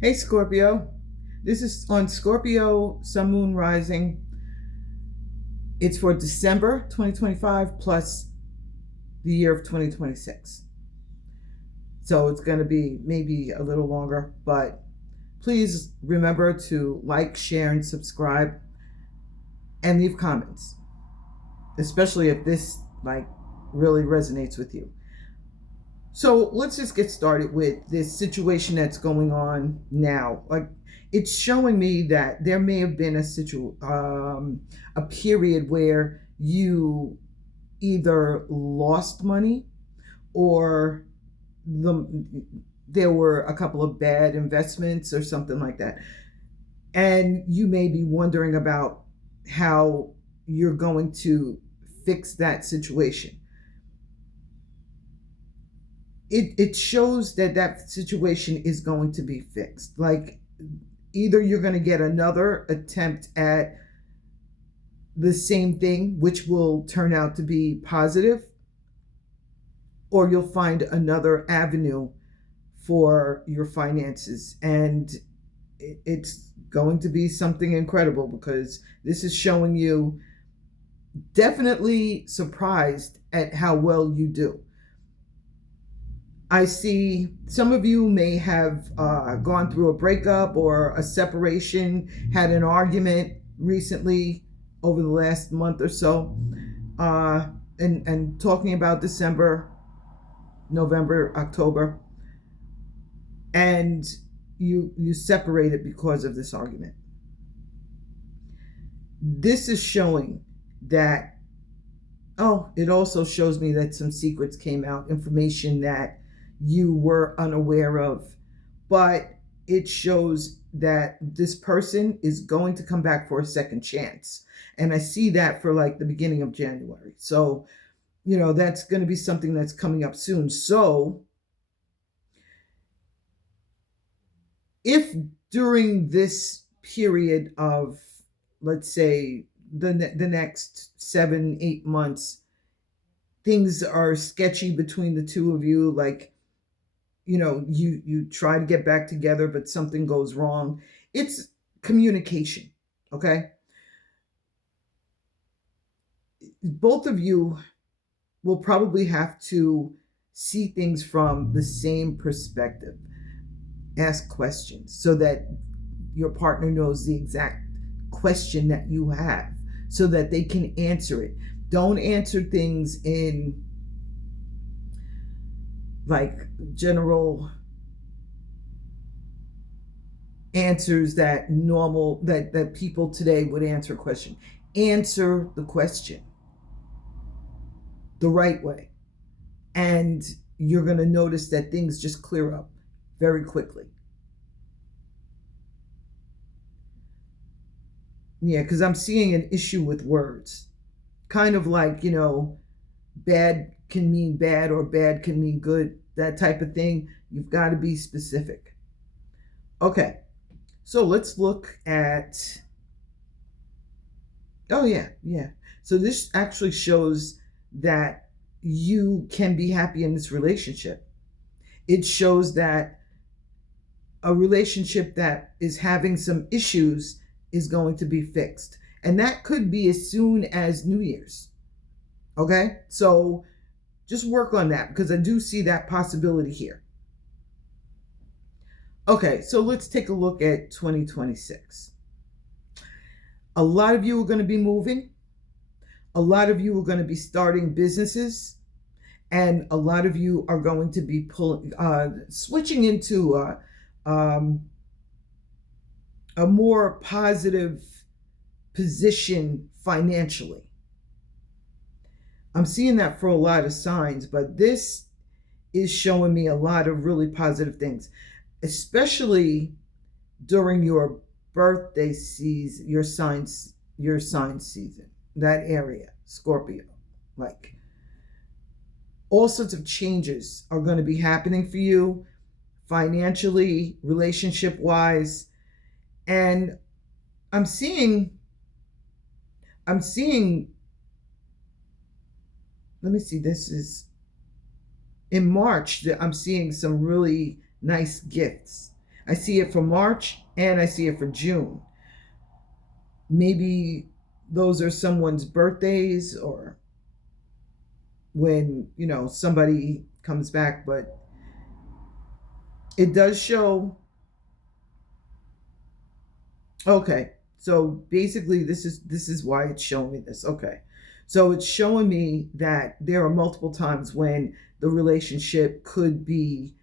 Hey Scorpio, this is on Scorpio Sun Moon Rising. It's for December 2025 plus the year of 2026. So it's going to be maybe a little longer, but please remember to like, share, and subscribe and leave comments, especially if this really resonates with you. So let's just get started with this situation that's going on now. It's showing me that there may have been a period where you either lost money or the there were a couple of bad investments or something like that. And you may be wondering about how you're going to fix that situation. It shows that that situation is going to be fixed. Like either you're going to get another attempt at the same thing, which will turn out to be positive, or you'll find another avenue for your finances. And it's going to be something incredible because this is showing you definitely surprised at how well you do. I see some of you may have gone through a breakup or a separation, had an argument recently over the last month or so, and talking about December, November, October, and you separated because of this argument. This is showing that, it also shows me that some secrets came out, information that you were unaware of, but it shows that this person is going to come back for a second chance. And I see that for the beginning of January. So, that's going to be something that's coming up soon. So if during this period of, let's say, the next 7-8 months, things are sketchy between the two of you, you try to get back together, but something goes wrong. It's communication, okay? Both of you will probably have to see things from the same perspective. Ask questions so that your partner knows the exact question that you have so that they can answer it. Don't answer things in general answers that people today would answer a question. Answer the question the right way, and you're going to notice that things just clear up very quickly. Yeah, because I'm seeing an issue with words, kind of bad can mean bad or bad can mean good, that type of thing. You've got to be specific. Okay, so let's look at, yeah. So this actually shows that you can be happy in this relationship. It shows that a relationship that is having some issues is going to be fixed. And that could be as soon as New Year's. Okay? So just work on that because I do see that possibility here. Okay, so let's take a look at 2026. A lot of you are going to be moving. A lot of you are going to be starting businesses. And a lot of you are going to be switching into a more positive position financially. I'm seeing that for a lot of signs, but this is showing me a lot of really positive things, especially during your birthday season, your sign season, that area, Scorpio. All sorts of changes are going to be happening for you financially, relationship wise. And I'm seeing, let me see, this is in March that I'm seeing some really nice gifts. I see it for March and I see it for June. Maybe those are someone's birthdays or when, somebody comes back, but it does show. Okay. So basically this is why it's showing me this. Okay. So it's showing me that there are multiple times when the relationship could be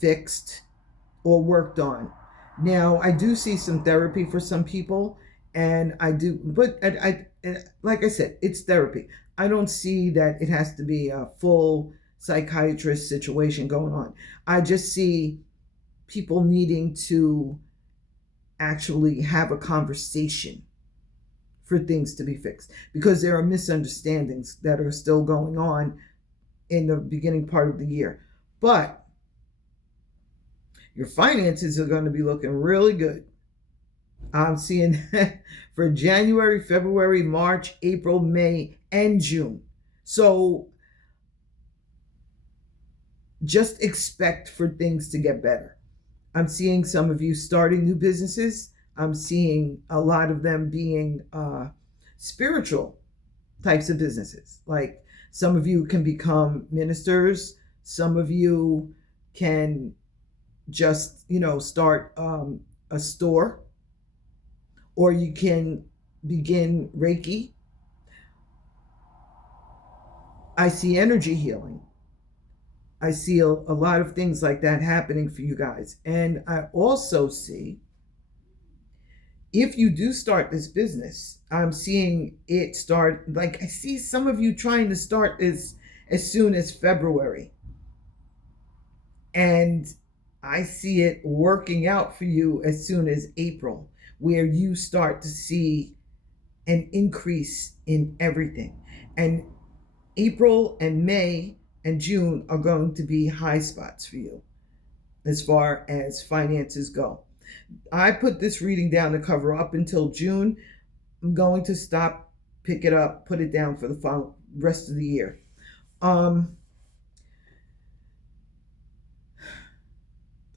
fixed or worked on. Now, I do see some therapy for some people, and I do, but like I said, it's therapy. I don't see that it has to be a full psychiatrist situation going on. I just see people needing to actually have a conversation for things to be fixed because there are misunderstandings that are still going on in the beginning part of the year. But your finances are going to be looking really good. I'm seeing for January, February, March, April, May, and June. So just expect for things to get better. I'm seeing some of you starting new businesses. I'm seeing a lot of them being spiritual types of businesses. Like some of you can become ministers. Some of you can just, start a store, or you can begin Reiki. I see energy healing. I see a lot of things like that happening for you guys. And I also see, if you do start this business, I'm seeing it start, like I see some of you trying to start as soon as February. And I see it working out for you as soon as April, where you start to see an increase in everything. And April and May and June are going to be high spots for you as far as finances go. I put this reading down to cover up until June. I'm going to stop, pick it up, put it down for the rest of the year.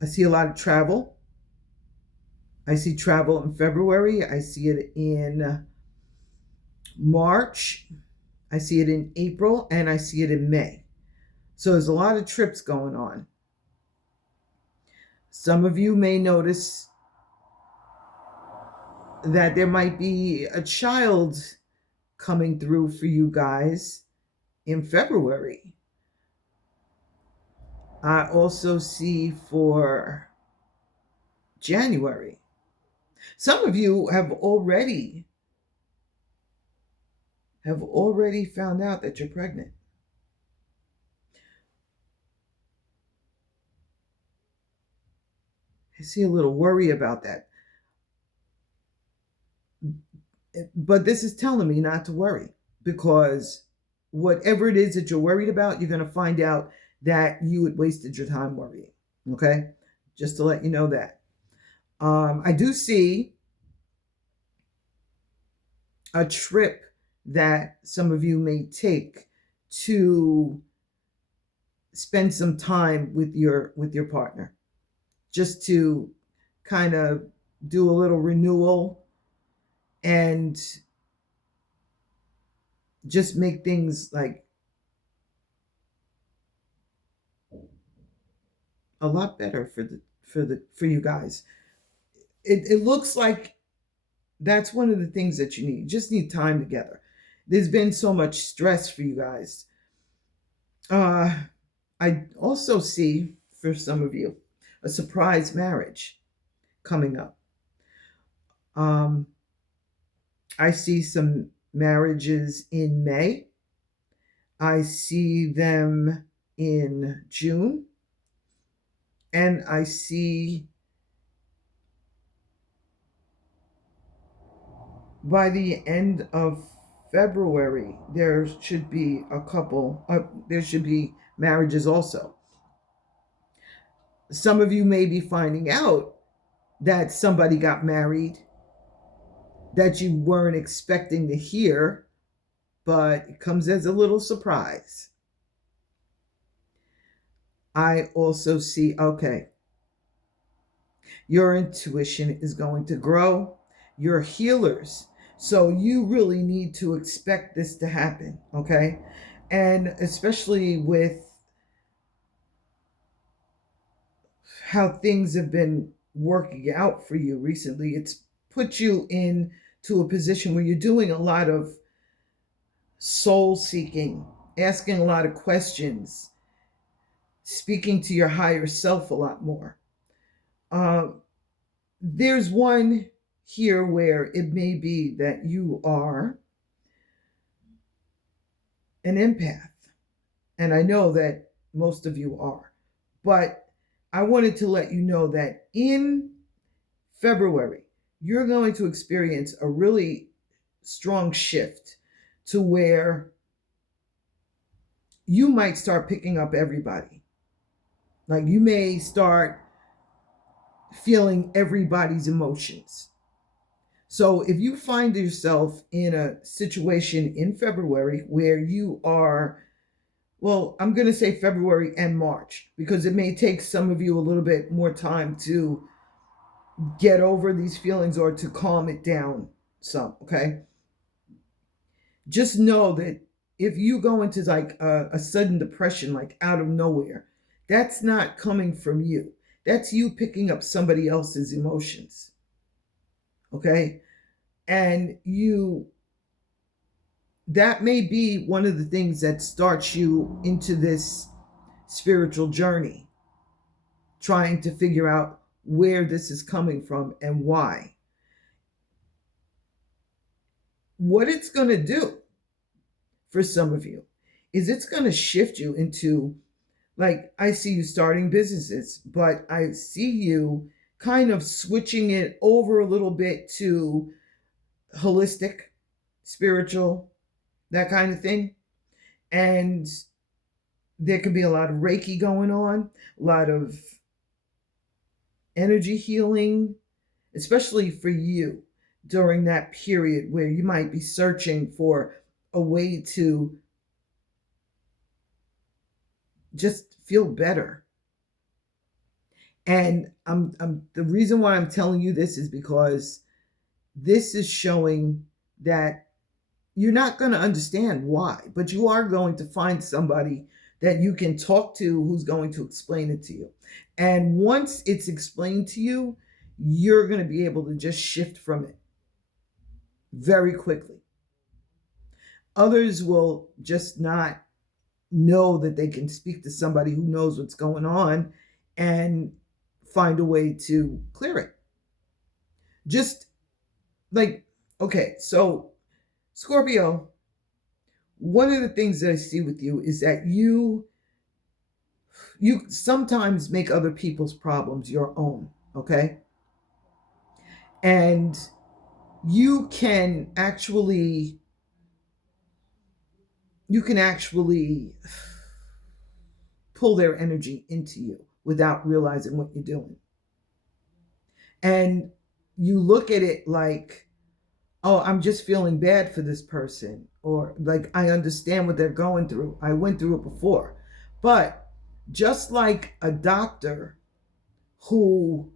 I see a lot of travel. I see travel in February. I see it in March. I see it in April, and I see it in May. So there's a lot of trips going on. Some of you may notice that there might be a child coming through for you guys in February. I also see for January. Some of you have already found out that you're pregnant. I see a little worry about that. But this is telling me not to worry, because whatever it is that you're worried about, you're going to find out that you had wasted your time worrying. Okay? Just to let you know that. I do see a trip that some of you may take to spend some time with your partner, just to kind of do a little renewal and just make things like a lot better for you guys. It looks like that's one of the things that you need. You just need time together. There's been so much stress for you guys. I also see for some of you a surprise marriage coming up. I see some marriages in May. I see them in June. And I see by the end of February, there should be there should be marriages also. Some of you may be finding out that somebody got married that you weren't expecting to hear, but it comes as a little surprise. I also see, okay, Your intuition is going to grow. You're healers. So you really need to expect this to happen, okay? And especially with how things have been working out for you recently, it's put you into a position where you're doing a lot of soul seeking, asking a lot of questions, speaking to your higher self a lot more. Um, there's one here where it may be that you are an empath, and I know that most of you are, but I wanted to let you know that in February, you're going to experience a really strong shift to where you might start picking up everybody. Like you may start feeling everybody's emotions. So if you find yourself in a situation in February where you are, well, I'm going to say February and March, because it may take some of you a little bit more time to get over these feelings or to calm it down some, okay? Just know that if you go into like a sudden depression, like out of nowhere, that's not coming from you. That's you picking up somebody else's emotions, okay? And that may be one of the things that starts you into this spiritual journey, trying to figure out where this is coming from and why. What it's going to do for some of you is it's going to shift you into, like, I see you starting businesses, but I see you kind of switching it over a little bit to holistic, spiritual, that kind of thing. And there could be a lot of Reiki going on, a lot of energy healing, especially for you during that period where you might be searching for a way to just feel better. And the reason why I'm telling you this is because this is showing that you're not going to understand why, but you are going to find somebody that you can talk to who's going to explain it to you. And once it's explained to you, you're going to be able to just shift from it very quickly. Others will just not know that they can speak to somebody who knows what's going on and find a way to clear it. Just like, okay, so Scorpio, one of the things that I see with you is that you sometimes make other people's problems your own, okay? And you can actually pull their energy into you without realizing what you're doing. And you look at it like, oh, I'm just feeling bad for this person, or like, I understand what they're going through. I went through it before. But just like a doctor who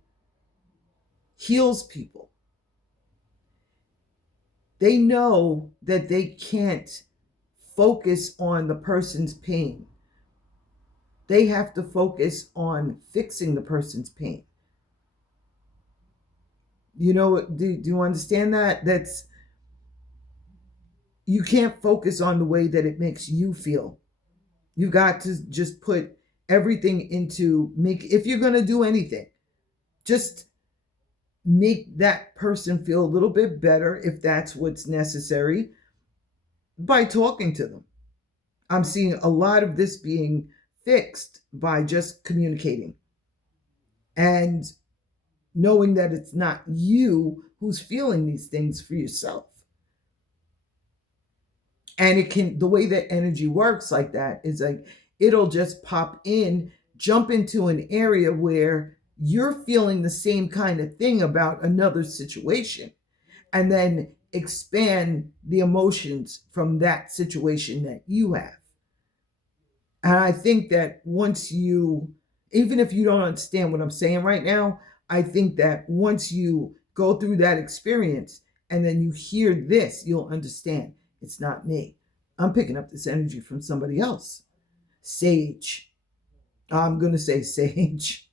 heals people, they know that they can't focus on the person's pain. They have to focus on fixing the person's pain. You know, do you understand that? You can't focus on the way that it makes you feel. You got to just put everything into if you're going to do anything, just make that person feel a little bit better if that's what's necessary by talking to them. I'm seeing a lot of this being fixed by just communicating and knowing that it's not you who's feeling these things for yourself. And the way that energy works like that is like, it'll just pop in, jump into an area where you're feeling the same kind of thing about another situation, and then expand the emotions from that situation that you have. And I think that once even if you don't understand what I'm saying right now, I think that once you go through that experience and then you hear this, you'll understand it's not me. I'm picking up this energy from somebody else. Sage. I'm going to say sage.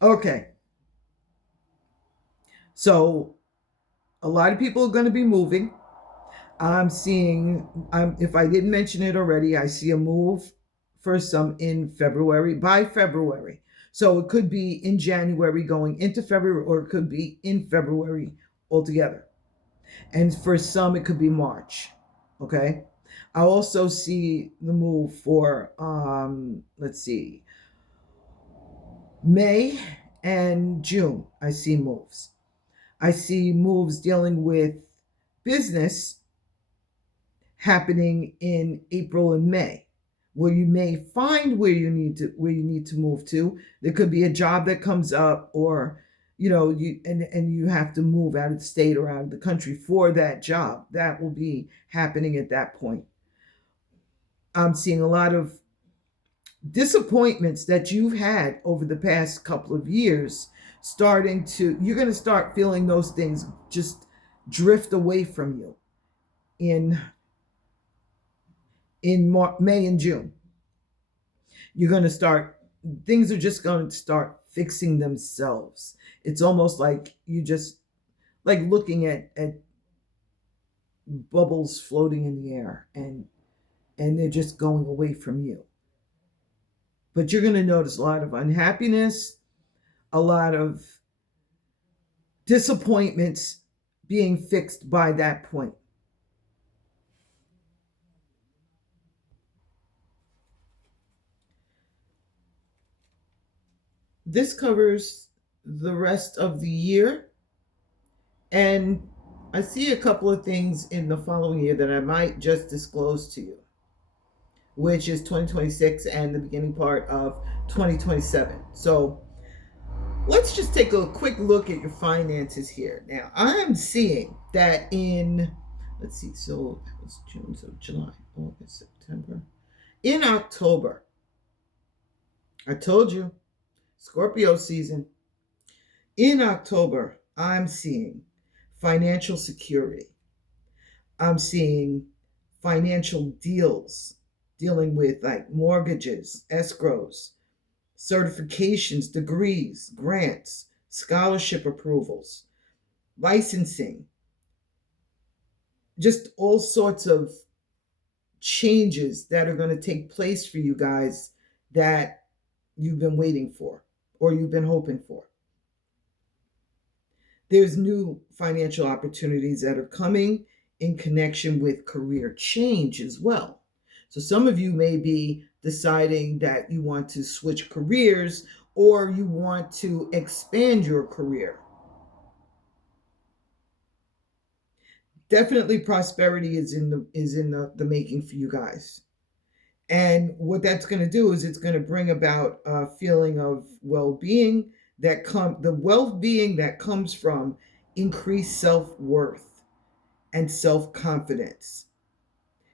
Okay. So a lot of people are going to be moving. I'm seeing, if I didn't mention it already, I see a move for some in February, by February. So it could be in January going into February, or it could be in February altogether. And for some, it could be March. Okay. I also see the move for, let's see, May and June. I see moves. I see moves dealing with business happening in April and May, where you may find where you need to move to. There could be a job that comes up, or and you have to move out of the state or out of the country for that job. That will be happening at that point. I'm seeing a lot of disappointments that you've had over the past couple of years you're going to start feeling those things just drift away from you in May and June. You're going to start, things are just going to start fixing themselves. It's almost like you just like looking at bubbles floating in the air, and they're just going away from you. But you're going to notice a lot of unhappiness, a lot of disappointments being fixed by that point. This covers the rest of the year. And I see a couple of things in the following year that I might just disclose to you, which is 2026 and the beginning part of 2027. So let's just take a quick look at your finances here. Now, I'm seeing that let's see, so that was June, so July, August, September. In October, I told you, Scorpio season. In October, I'm seeing financial security. I'm seeing financial deals dealing with like mortgages, escrows, certifications, degrees, grants, scholarship approvals, licensing, just all sorts of changes that are going to take place for you guys that you've been waiting for or you've been hoping for. There's new financial opportunities that are coming in connection with career change as well. So some of you may be deciding that you want to switch careers or you want to expand your career. Definitely prosperity is in the making for you guys. And what that's going to do is it's going to bring about a feeling of well-being the well-being that comes from increased self-worth and self-confidence.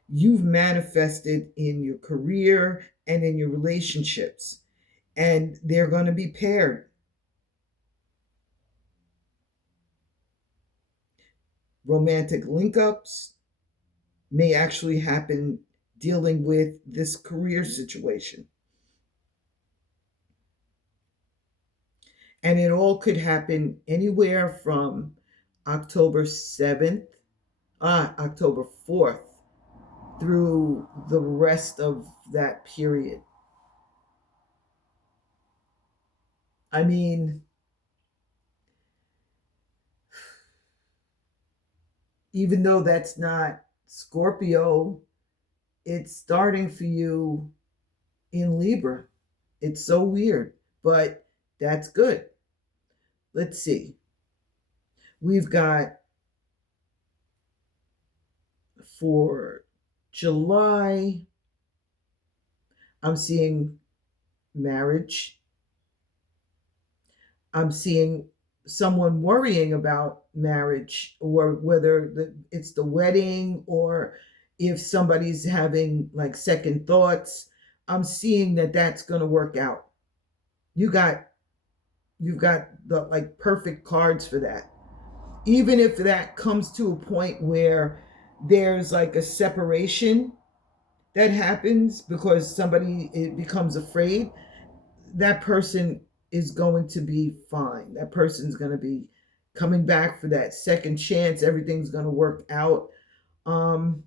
You've manifested in your career and in your relationships, and they're going to be paired. Romantic link-ups may actually happen dealing with this career situation. And it all could happen anywhere from October 7th, October 4th, through the rest of that period. I mean, even though that's not Scorpio, it's starting for you in Libra. It's so weird, but that's good. Let's see. We've got for July, I'm seeing marriage. I'm seeing someone worrying about marriage, or whether it's the wedding, or if somebody's having like second thoughts. I'm seeing that that's going to work out. You got You've got the like perfect cards for that. Even if that comes to a point where there's like a separation that happens because somebody it becomes afraid, that person is going to be fine. That person's going to be coming back for that second chance. Everything's going to work out. Um,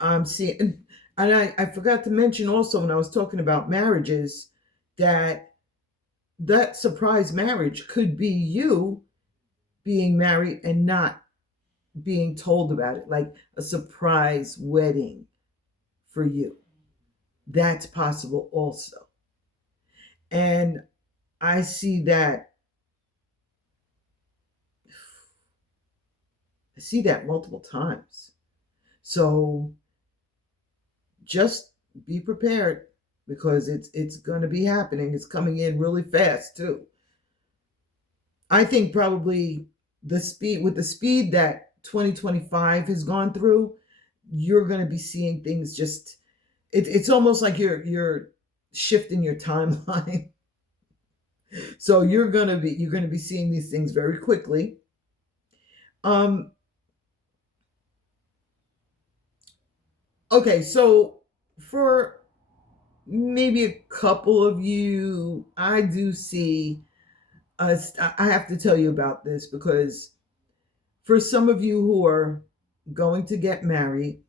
I'm seeing, and I forgot to mention also when I was talking about marriages that that surprise marriage could be you being married and not being told about it, like a surprise wedding for you. That's possible also. And I see that I see that multiple times. So just be prepared because it's going to be happening. It's coming in really fast too. I think probably the speed that 2025 has gone through, you're going to be seeing things just it's almost like you're shifting your timeline. So you're going to be seeing these things very quickly. Um okay, so for maybe a couple of you, I do see us. I have to tell you about this because for some of you who are going to get married,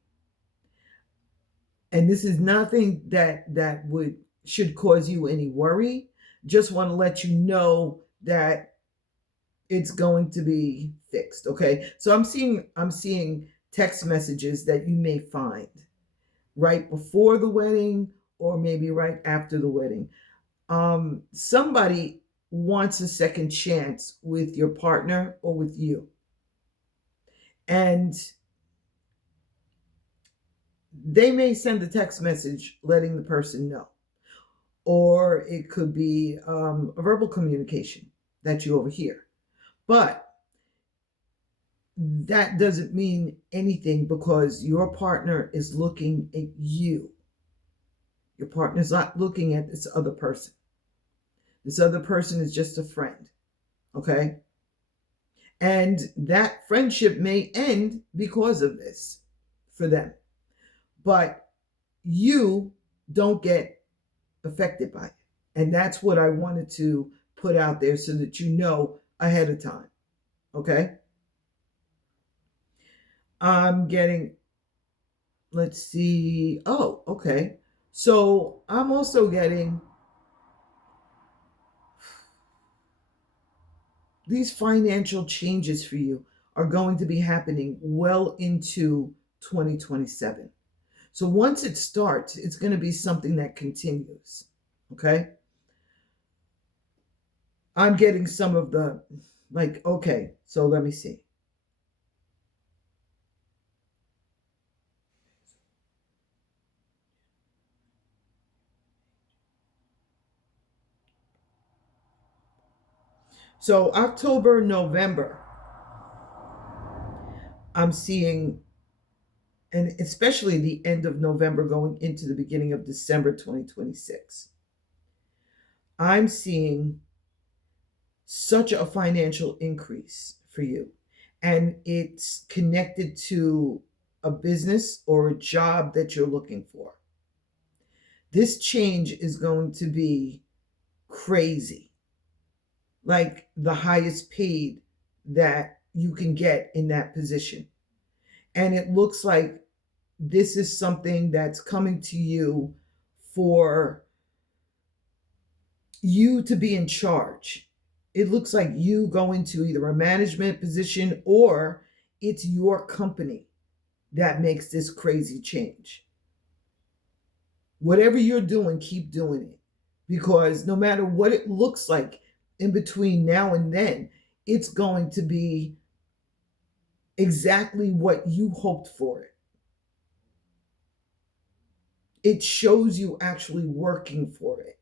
and this is nothing that would should cause you any worry. Just want to let you know that it's going to be fixed. Okay, so I'm seeing text messages that you may find right before the wedding or maybe right after the wedding. Somebody wants a second chance with your partner or with you. And they may send a text message letting the person know. Or it could be a verbal communication that you overhear. But that doesn't mean anything because your partner is looking at you. Your partner's not looking at this other person. This other person is just a friend. Okay? And that friendship may end because of this for them. But you don't get affected by it. And that's what I wanted to put out there so that you know ahead of time. Okay? I'm getting, let's see. Oh, okay. So I'm also getting these financial changes for you are going to be happening well into 2027. So once it starts, it's going to be something that continues. Okay. I'm getting some of the, like, okay, so let me see. So October, November, I'm seeing, and especially the end of November going into the beginning of December 2026, I'm seeing such a financial increase for you. And it's connected to a business or a job that you're looking for. This change is going to be crazy, like the highest paid that you can get in that position. And it looks like this is something that's coming to you for you to be in charge. It looks like you go into either a management position or it's your company that makes this crazy change. Whatever you're doing, keep doing it because no matter what it looks like in between now and then, it's going to be exactly what you hoped for it. It shows you actually working for it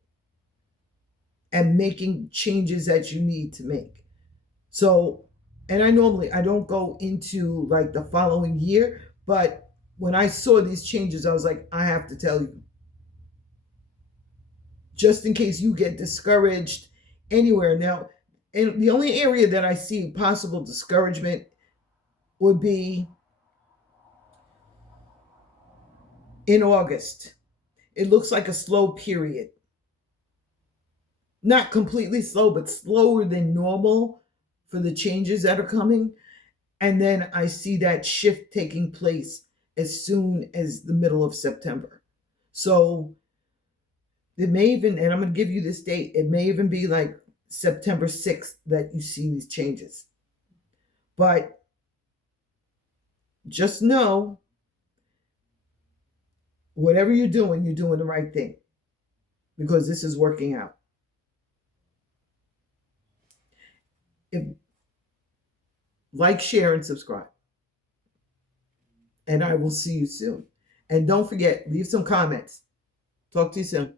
and making changes that you need to make. So, and I don't go into like the following year, but when I saw these changes, I was like, I have to tell you, just in case you get discouraged anywhere. Now, and the only area that I see possible discouragement would be in August. It looks like a slow period. Not completely slow, but slower than normal for the changes that are coming. And then I see that shift taking place as soon as the middle of September. So it may even, and I'm going to give you this date, it may even be like September 6th that you see these changes. But just know, whatever you're doing the right thing because this is working out. If, like, share, and subscribe. And I will see you soon. And don't forget, leave some comments. Talk to you soon.